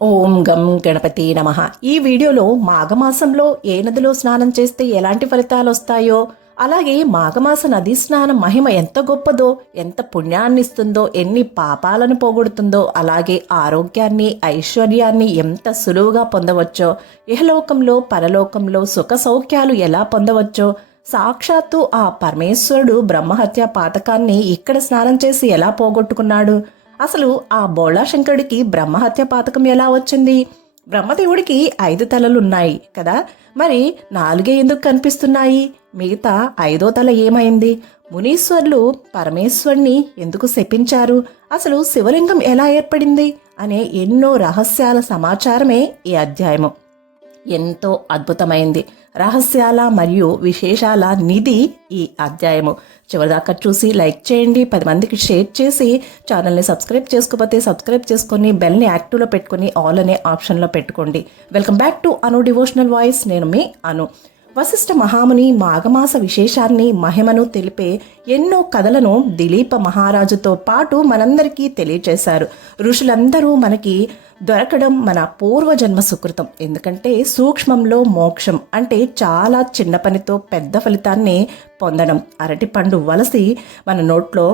ఓం గం గణపతి నమః. ఈ వీడియోలో మాఘమాసంలో ఏ నదిలో స్నానం చేస్తే ఎలాంటి ఫలితాలు వస్తాయో, అలాగే మాఘమాస నదీ స్నానం మహిమ ఎంత గొప్పదో, ఎంత పుణ్యాన్ని ఇస్తుందో, ఎన్ని పాపాలను పోగొడుతుందో, అలాగే ఆరోగ్యాన్ని ఐశ్వర్యాన్ని ఎంత సులువుగా పొందవచ్చో, ఇహలోకంలో పరలోకంలో సుఖ సౌఖ్యాలు ఎలా పొందవచ్చో, సాక్షాత్తు ఆ పరమేశ్వరుడు బ్రహ్మహత్య పాతకాన్ని ఇక్కడ స్నానం చేసి ఎలా పోగొట్టుకున్నాడు, అసలు ఆ బోళాశంకరుడికి బ్రహ్మహత్య పాతకం ఎలా వచ్చింది? బ్రహ్మదేవుడికి 5 తలలున్నాయి కదా, మరి 4 ఎందుకు కనిపిస్తున్నాయి? మిగతా 5వ తల ఏమైంది? మునీశ్వర్లు పరమేశ్వరుని ఎందుకు శపించారు? అసలు శివలింగం ఎలా ఏర్పడింది అనే ఎన్నో రహస్యాల సమాచారమే ఈ అధ్యాయము. ఎంతో అద్భుతమైంది. రహస్యాల మరియు విశేషాల నిధి ఈ అధ్యాయము. చివరిదాకా చూసి లైక్ చేయండి, 10 మందికి షేర్ చేసి ఛానల్ని సబ్స్క్రైబ్ చేసుకోకపోతే సబ్స్క్రైబ్ చేసుకొని బెల్ని యాక్టివ్లో పెట్టుకొని ఆల్ అనే ఆప్షన్లో పెట్టుకోండి. Welcome back to Anu devotional voice. నేను మీ అను. వశిష్ఠ మహాముని మాఘమాస విశేషాన్ని మహిమను తెలిపే ఎన్నో కథలను దిలీప మహారాజుతో పాటు మనందరికీ తెలియచేశారు. ఋషులందరూ మనకి దొరకడం మన పూర్వజన్మ సుకృతం. ఎందుకంటే సూక్ష్మంలో మోక్షం అంటే చాలా చిన్న పనితో పెద్ద ఫలితాన్ని పొందడం. అరటిపండు వలసి మన నోట్లో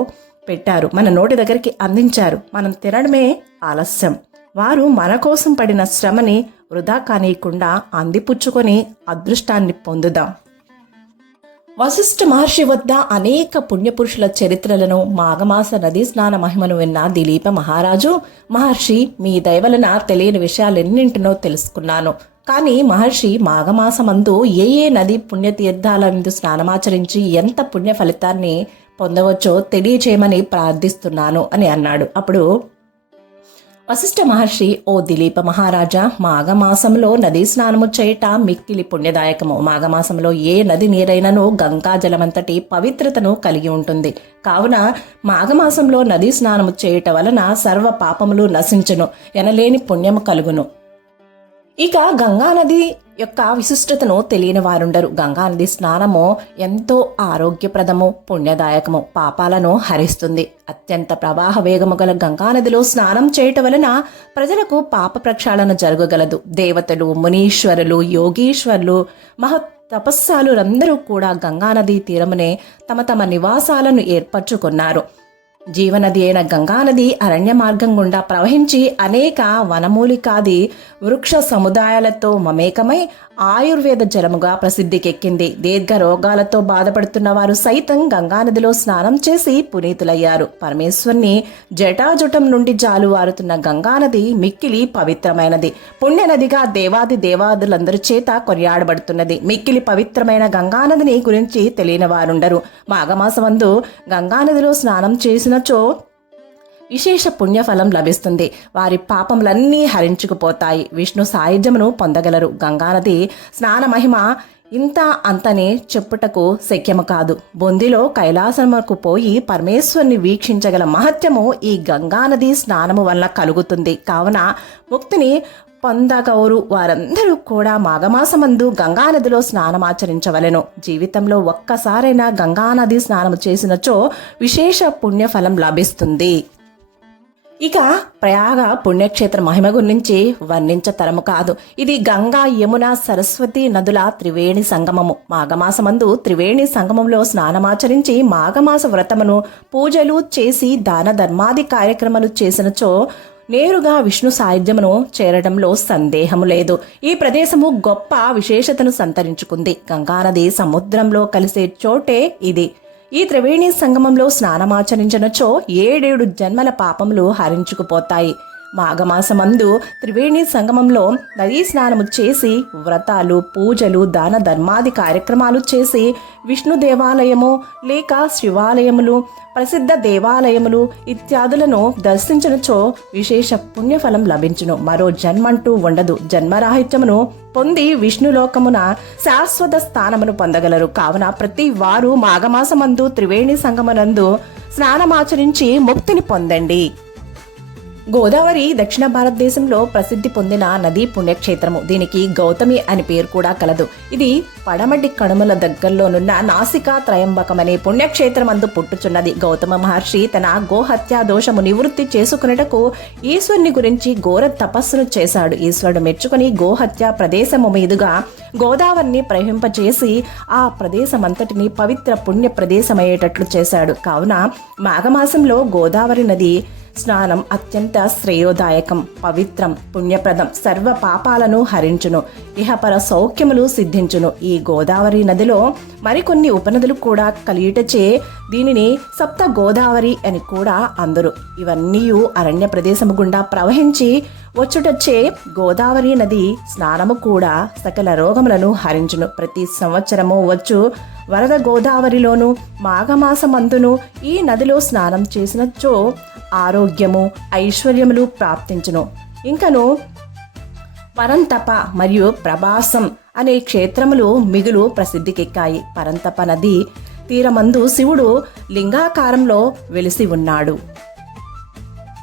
పెట్టారు, మన నోటి దగ్గరికి అందించారు, మనం తినడమే ఆలస్యం. వారు మన కోసం పడిన శ్రమని వృధా కానీయకుండా అందిపుచ్చుకొని అదృష్టాన్ని పొందుదాం. వశిష్ఠ మహర్షి వద్ద అనేక పుణ్యపురుషుల చరిత్రలను, మాఘమాస నదీ స్నాన మహిమను విన్న దిలీప మహారాజు, మహర్షి మీ దయవలన తెలియని విషయాలెన్నింటినో తెలుసుకున్నాను. కానీ మహర్షి, మాఘమాసమందు ఏ నది పుణ్యతీర్థాల మీద స్నానమాచరించి ఎంత పుణ్య ఫలితాన్ని పొందవచ్చో తెలియచేయమని ప్రార్థిస్తున్నాను అని అన్నాడు. అప్పుడు వశిష్ఠ మహర్షి, ఓ దిలీప మహారాజా, మాఘమాసంలో నదీ స్నానము చేయట మిక్కిలి పుణ్యదాయకము. మాఘమాసంలో ఏ నది నీరైనను గంగాజలమంతటి పవిత్రతను కలిగి ఉంటుంది. కావున మాఘమాసంలో నదీ స్నానము చేయట వలన సర్వ పాపములు నశించును, ఎనలేని పుణ్యము కలుగును. ఇక గంగానది యొక్క విశిష్టతను తెలియని వారుండరు. గంగానది స్నానము ఎంతో ఆరోగ్యప్రదము, పుణ్యదాయకము, పాపాలను హరిస్తుంది. అత్యంత ప్రవాహ వేగము గల గంగానదిలో స్నానం చేయటం వలన ప్రజలకు పాప ప్రక్షాళన జరగగలదు. దేవతలు, మునీశ్వరులు, యోగీశ్వరులు, తపస్సాలురందరూ కూడా గంగానది తీరమునే తమ తమ నివాసాలను ఏర్పరచుకున్నారు. జీవనది అయిన గంగానది అరణ్య మార్గం గుండా ప్రవహించి అనేక వనమూలికాది వృక్ష సముదాయాలతో మమేకమై ఆయుర్వేద జలముగా ప్రసిద్ధికెక్కింది. దీర్ఘ రోగాలతో బాధపడుతున్న వారు సైతం గంగానదిలో స్నానం చేసి పునీతులయ్యారు. పరమేశ్వరుని జటాజుటం నుండి జాలువారుతున్న గంగానది మిక్కిలి పవిత్రమైనది, పుణ్యనదిగా దేవాది దేవాదులందరి చేత కొనియాడబడుతున్నది. మిక్కిలి పవిత్రమైన గంగానదిని గురించి తెలియని వారుండరు. మాఘమాసమందు గంగానదిలో స్నానం చేసినచో విశేష పుణ్యఫలం లభిస్తుంది. వారి పాపములన్నీ హరించుకుపోతాయి. విష్ణు సాయుధ్యమును పొందగలరు. గంగానది స్నాన మహిమ ఇంత అంతనే చెప్పుటకు శక్యము కాదు. బొందిలో కైలాసముకు పోయి పరమేశ్వరుని వీక్షించగల మహత్యము ఈ గంగానది స్నానము వల్ల కలుగుతుంది. కావున ముక్తిని పొందగౌరు వారందరూ కూడా మాఘమాసమందు గంగానదిలో స్నానమాచరించవలెను. జీవితంలో ఒక్కసారైనా గంగానది స్నానము చేసినచో విశేష పుణ్యఫలం లభిస్తుంది. ఇక ప్రయాగ పుణ్యక్షేత్ర మహిమ గురించి వర్ణించతరము కాదు. ఇది గంగా, యమున, సరస్వతి నదుల త్రివేణి సంగమము. మాఘమాసమందు త్రివేణి సంగమంలో స్నానమాచరించి మాఘమాస వ్రతమును పూజలు చేసి దాన ధర్మాది కార్యక్రమాలు చేసినచో నేరుగా విష్ణు సాయుధ్యమును చేరడంలో సందేహము లేదు. ఈ ప్రదేశము గొప్ప విశేషతను సంతరించుకుంది. గంగానది సముద్రంలో కలిసే చోటే ఇది. ఈ త్రివేణి సంగమంలో స్నానమాచరించినచో 7 జన్మల పాపములు హరించుకుపోతాయి. మాఘమాసమందు త్రివేణి సంగమంలో నదీ స్నానము చేసి వ్రతాలు, పూజలు, దాన ధర్మాది కార్యక్రమాలు చేసి విష్ణు దేవాలయము లేక శివాలయములు, ప్రసిద్ధ దేవాలయములు ఇత్యాదులను దర్శించినచో విశేష పుణ్యఫలం లభించును. మరో జన్మంటూ ఉండదు. జన్మరాహిత్యమును పొంది విష్ణులోకమున శాశ్వత స్థానమును పొందగలరు. కావున ప్రతి వారు మాఘమాసమందు త్రివేణి సంగమనందు స్నానమాచరించి ముక్తిని పొందండి. గోదావరి దక్షిణ భారతదేశంలో ప్రసిద్ధి పొందిన నదీ పుణ్యక్షేత్రము. దీనికి గౌతమి అని పేరు కూడా కలదు. ఇది పడమటి కనుమల దగ్గరలోనున్న నాసికా త్రయంబకం అనే పుణ్యక్షేత్రమందు పుట్టుచున్నది. గౌతమ మహర్షి తన గోహత్యా దోషము నివృత్తి చేసుకున్నటకు ఈశ్వరుని గురించి ఘోర తపస్సును చేశాడు. ఈశ్వరుడు మెచ్చుకుని గోహత్యా ప్రదేశము మీదుగా గోదావరిని ప్రవహింపచేసి ఆ ప్రదేశమంతటిని పవిత్ర పుణ్య ప్రదేశమయ్యేటట్లు చేశాడు. కావున మాఘమాసంలో గోదావరి నది స్నానం అత్యంత శ్రేయోదాయకం, పవిత్రం, పుణ్యప్రదం, సర్వ పాపాలను హరించును, ఇహపర సౌఖ్యములు సిద్ధించును. ఈ గోదావరి నదిలో మరికొన్ని ఉపనదులు కూడా కలియుటచే దీనిని సప్త గోదావరి అని కూడా అందరు. ఇవన్నీ అరణ్య ప్రదేశము గుండా ప్రవహించి వచ్చుటచ్చే గోదావరి నది స్నానము కూడా సకల రోగములను హరించును. ప్రతి సంవత్సరము వచ్చు వరద గోదావరిలోను మాఘమాసమందును ఈ నదిలో స్నానం చేసినచో ఆరోగ్యము, ఐశ్వర్యములు ప్రాప్తించును. ఇంకను పరంతప మరియు ప్రభాసం అనే క్షేత్రములు మిగులు ప్రసిద్ధికెక్కాయి. పరంతప నది తీరమందు శివుడు లింగాకారంలో వెలిసి ఉన్నాడు.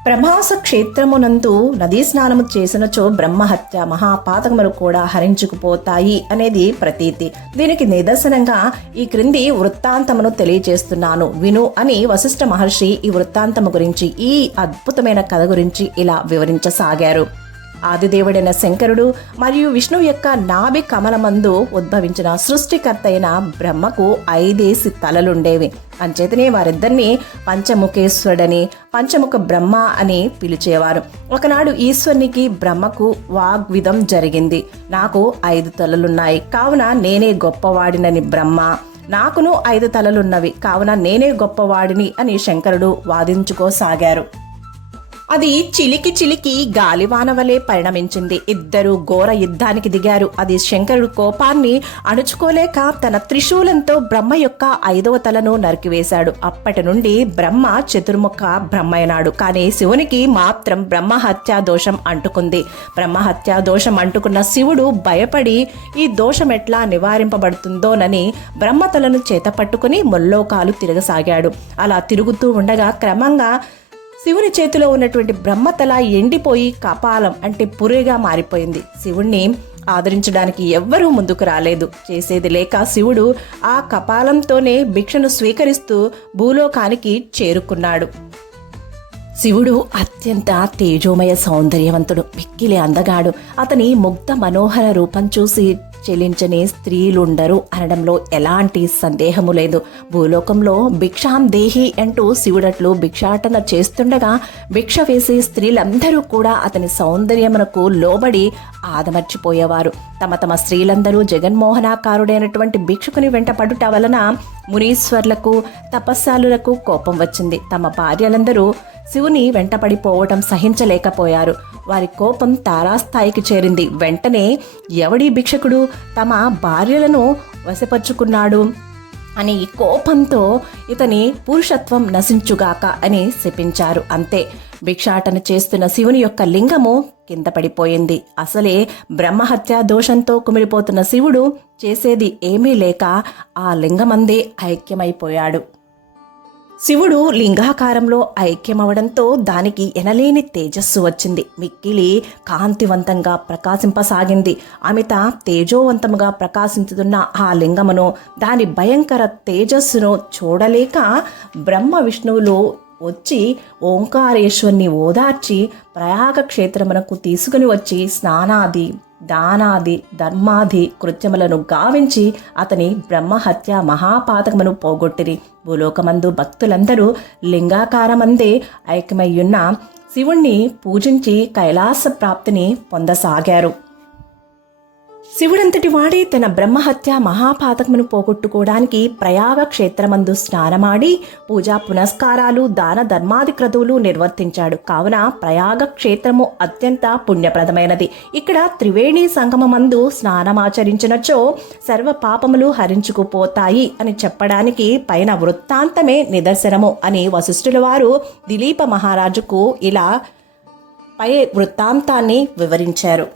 ప్రభాస క్షేత్రమునందు నదీ స్నానము చేసినచో బ్రహ్మహత్య మహాపాతకములు కూడా హరించుకుపోతాయి అనేది ప్రతీతి. దీనికి నిదర్శనంగా ఈ క్రింది వృత్తాంతమును తెలియజేస్తున్నాను విను అని వశిష్ఠ మహర్షి ఈ వృత్తాంతము గురించి, ఈ అద్భుతమైన కథ గురించి ఇలా వివరించసాగారు. ఆదిదేవుడైన శంకరుడు మరియు విష్ణువు యొక్క నాభి కమలమందు ఉద్భవించిన సృష్టికర్త అయిన బ్రహ్మకు 5 తలలుండేవి. అంచేతనే వారిద్దరిని పంచముఖేశ్వరుడని, పంచముఖ బ్రహ్మ అని పిలిచేవారు. ఒకనాడు ఈశ్వరునికి బ్రహ్మకు వాగ్విదం జరిగింది. నాకు 5 తలలున్నాయి కావున నేనే గొప్పవాడినని బ్రహ్మ, నాకును 5 తలలున్నవి కావున నేనే గొప్పవాడిని అని శంకరుడు వాదించుకోసాగారు. అది చిలికి చిలికి గాలివాన వలె పరిణమించింది. ఇద్దరు ఘోర యుద్ధానికి దిగారు. అది శంకరుడు కోపాన్ని అణుచుకోలేక తన త్రిశూలంతో బ్రహ్మ యొక్క 5వ తలను నరికివేశాడు. అప్పటి నుండి బ్రహ్మ చతుర్ముఖ బ్రహ్మైనాడు. కానీ శివునికి మాత్రం బ్రహ్మహత్యా దోషం అంటుకుంది. బ్రహ్మహత్యా దోషం అంటుకున్న శివుడు భయపడి ఈ దోషం ఎట్లా నివారింపబడుతుందోనని బ్రహ్మతలను చేతపట్టుకుని ముల్లోకాలు తిరగసాగాడు. అలా తిరుగుతూ ఉండగా క్రమంగా శివుని చేతిలో ఉన్నటువంటి బ్రహ్మతల ఎండిపోయి కపాలం అంటే పురిగా మారిపోయింది. శివుణ్ణి ఆదరించడానికి ఎవ్వరూ ముందుకు రాలేదు. చేసేది లేక శివుడు ఆ కపాలంతోనే భిక్షను స్వీకరిస్తూ భూలోకానికి చేరుకున్నాడు. శివుడు అత్యంత తేజోమయ సౌందర్యవంతుడు, మిక్కిలి అందగాడు. అతని ముగ్ధ మనోహర రూపం చూసి చెలించని స్త్రీలుండరు అనడంలో ఎలాంటి సందేహము లేదు. భూలోకంలో భిక్షాం దేహి అంటూ శివుడట్లు భిక్షాటన చేస్తుండగా భిక్ష వేసే స్త్రీలందరూ కూడా అతని సౌందర్యమునకు లోబడి ఆదమర్చిపోయేవారు. తమ తమ స్త్రీలందరూ జగన్మోహనాకారుడైనటువంటి భిక్షకుని వెంట పడుట వలన మునీశ్వర్లకు, తపస్సాలులకు కోపం వచ్చింది. తమ భార్యలందరూ శివుని వెంటపడిపోవటం సహించలేకపోయారు. వారి కోపం తారాస్థాయికి చేరింది. వెంటనే ఎవడి భిక్షకుడు తమ భార్యలను వశపరుచుకున్నాడు అని కోపంతో ఇతని పురుషత్వం నశించుగాక అని శపించారు. అంతే, భిక్షాటన చేస్తున్న శివుని యొక్క లింగము కింద పడిపోయింది. అసలే బ్రహ్మహత్యా దోషంతో కుమిలిపోతున్న శివుడు చేసేది ఏమీ లేక ఆ లింగమందే ఐక్యమైపోయాడు. శివుడు లింగాకారంలో ఐక్యమవడంతో దానికి ఎనలేని తేజస్సు వచ్చింది. మిక్కిలి కాంతివంతంగా ప్రకాశింపసాగింది. అమిత తేజోవంతముగా ప్రకాశించుతున్న ఆ లింగమును, దాని భయంకర తేజస్సును చూడలేక బ్రహ్మ విష్ణువులు వచ్చి ఓంకారేశ్వరుని ఓదార్చి ప్రయాగ క్షేత్రమునకు తీసుకుని వచ్చి స్నానాది, దానాది, ధర్మాది కృత్యములను గావించి అతని బ్రహ్మహత్య మహాపాతకమును పోగొట్టిరి. భూలోకమందు భక్తులందరూ లింగాకారమందే ఐక్యమయ్యున్న శివుణ్ణి పూజించి కైలాస ప్రాప్తిని పొందసాగారు. శివుడంతటి వాడే తన బ్రహ్మహత్య మహాపాతకమును పోగొట్టుకోవడానికి ప్రయాగ క్షేత్రమందు స్నానమాడి పూజా పునస్కారాలు, దాన ధర్మాది క్రతువులు నిర్వర్తించాడు. కావున ప్రయాగ క్షేత్రము అత్యంత పుణ్యప్రదమైనది. ఇక్కడ త్రివేణి సంగమమందు స్నానమాచరించినచో సర్వ పాపములు హరించుకుపోతాయి అని చెప్పడానికి పైన వృత్తాంతమే నిదర్శనము అని వశిష్ఠుల వారు దిలీప మహారాజుకు ఇలా పై వృత్తాంతాన్ని వివరించారు.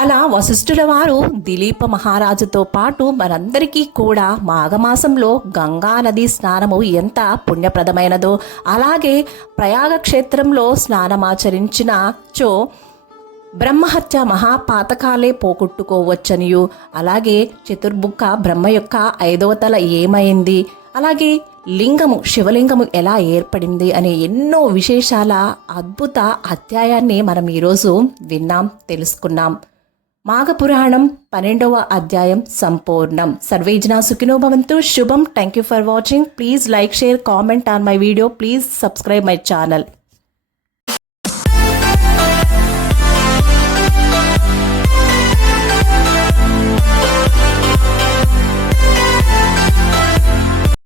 అలా వశిష్ఠుల వారు దిలీప మహారాజుతో పాటు మనందరికీ కూడా మాఘమాసంలో గంగా నది స్నానము ఎంత పుణ్యప్రదమైనదో, అలాగే ప్రయాగ క్షేత్రంలో స్నానమాచరించినచో బ్రహ్మహత్య మహాపాతకాలే పోగొట్టుకోవచ్చనియు, అలాగే చతుర్ముఖ బ్రహ్మ యొక్క 5వ తల ఏమైంది, అలాగే లింగము శివలింగము ఎలా ఏర్పడింది అనే ఎన్నో విశేషాల అద్భుత అధ్యాయాన్ని మనం ఈరోజు విన్నాం, తెలుసుకున్నాం. మాఘపురాణం 12వ అధ్యాయం సంపూర్ణం. సర్వే జనా సుఖినో భవంతు. శుభం. Thank you for watching. Please like, share, comment on my video. Please subscribe my channel.